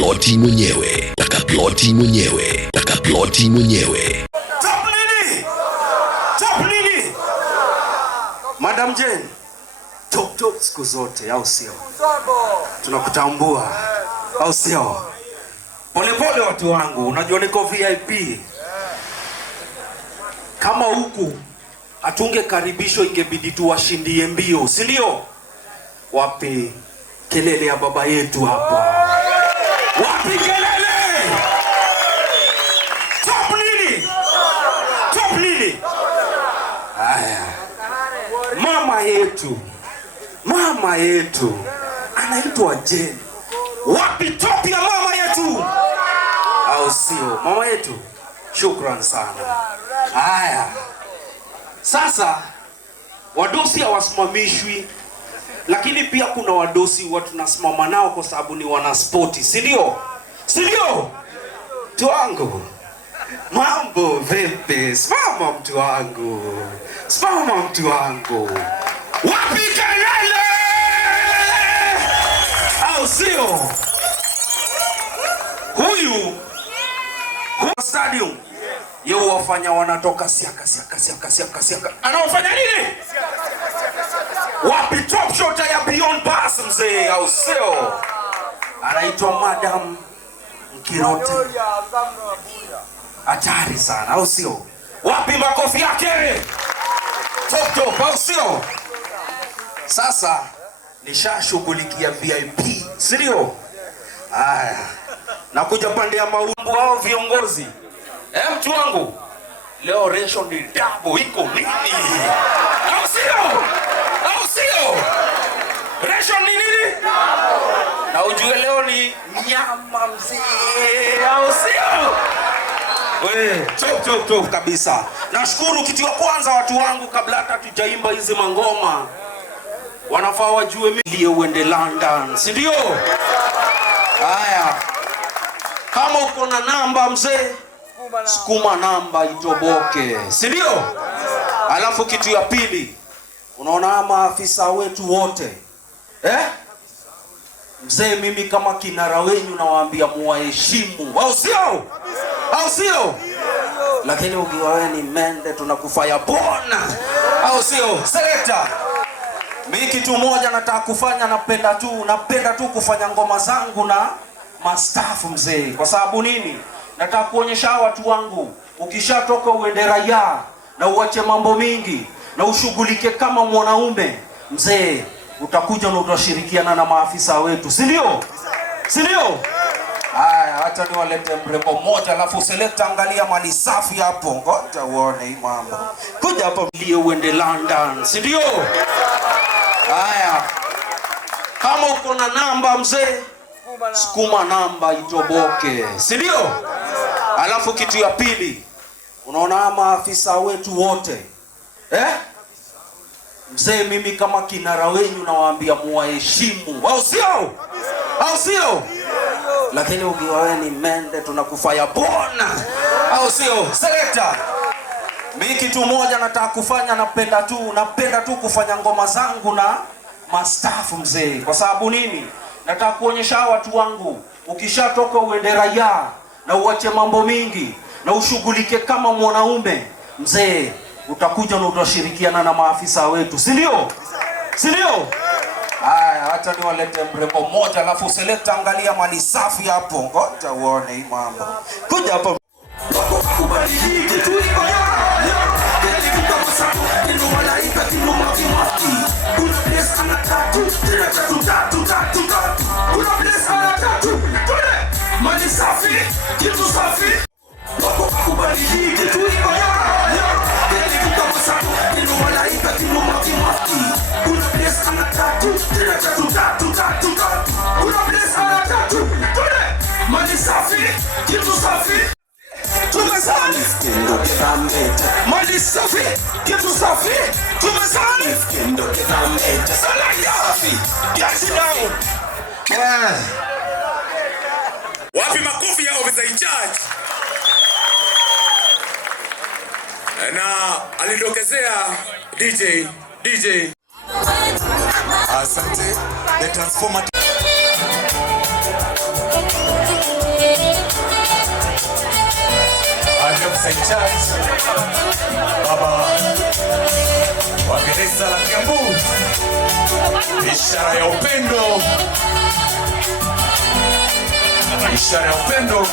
ploti mwenyewe, taka ploti mwenyewe, taka ploti mwenyewe. Top nini? Madam Jane, top siku zote, au sio? Tunakutambua, au sio? Pole watu wangu, unajua niko VIP. Kama huku hatungekaribishwa ingebidi tuwashindie mbio, si ndio? Wapi kelele ya baba yetu hapa? Wapi kelele? Top nini? Aya. Mama yetu anaitwa Jane. Wapi top ya mama yetu? Au sio? Mama yetu, shukran sana. Aya. Sasa wadosi hawasimamishwi, lakini pia kuna wadosi watu tunasimama nao kwa sababu ni wanaspoti, si ndio? Mtu wangu, mambo vipi? Simama mtu wangu. Wapi kelele? Au sio? Huyu stadium yeye wafanya wanatoka siaka. Anaofanya nini? Wapi top shot ya Beyond Pass mzee, au sio? Anaitwa Madam Mkirote. Hatari sana, au sio? Wapi makofi yake? Top, au sio? Sasa nishashughulikia VIP, si ndio? Haya. Nakuja pande ya maumbu au viongozi. Mtu wangu, leo ration ni double, iko nini? Au sio? Ration ni nini? Na ujue leo ni nyama mzee, au sio? Top kabisa. Nashukuru kitu ya kwanza watu wangu, kabla hata tujaimba hizi mangoma, wanafaa wajue mimi uende London, si ndio? Haya. Kama uko na namba mzee, sukuma namba itoboke, si ndio? Alafu kitu ya pili, unaona maafisa wetu wote, mzee, mimi kama kinara wenyu nawaambia muwaheshimu, au sio? Lakini ukiwa wewe ni mende tunakufanya bona, au sio? Selector, mimi kitu moja nataka kufanya, napenda tu kufanya ngoma zangu na mastafu mzee. Kwa sababu nini? Nataka kuonyesha watu wangu, ukishatoka uende raia na uache mambo mingi na ushughulike kama mwanaume mzee, utakuja na utashirikiana na maafisa wetu, si ndio? Haya, acha niwalete mrembo mmoja, alafu select, angalia mali safi hapo. Ngoja uone hii mambo. Kuja hapa uende London, si ndio? Haya. Kama uko na namba mzee, sukuma namba itoboke, si ndio? Alafu kitu ya pili, unaona maafisa wetu wote, mzee, mimi kama kinara wenyu nawaambia muwaheshimu, au sio? Lakini ukiwa wewe ni mende tunakufanya bona, au sio? Selector, mimi kitu moja nataka kufanya, napenda tu kufanya ngoma zangu na mastafu mzee. Kwa sababu nini? Nataka kuonyesha watu wangu, ukishatoka uende raia na uache mambo mingi na ushughulike kama mwanaume mzee, utakuja na utashirikiana na maafisa wetu, si ndio? Haya, acha niwalete mrembo mmoja, alafu select, angalia mali safi hapo. Ngoja uone hii mambo. Kuja hapa. Wapi makofi yao visa in charge? Na alidokezea DJ. Asante. The transformative officer in charge, baba wa gereza la Kiambu, ishara ya upendo, ishara ya upendo.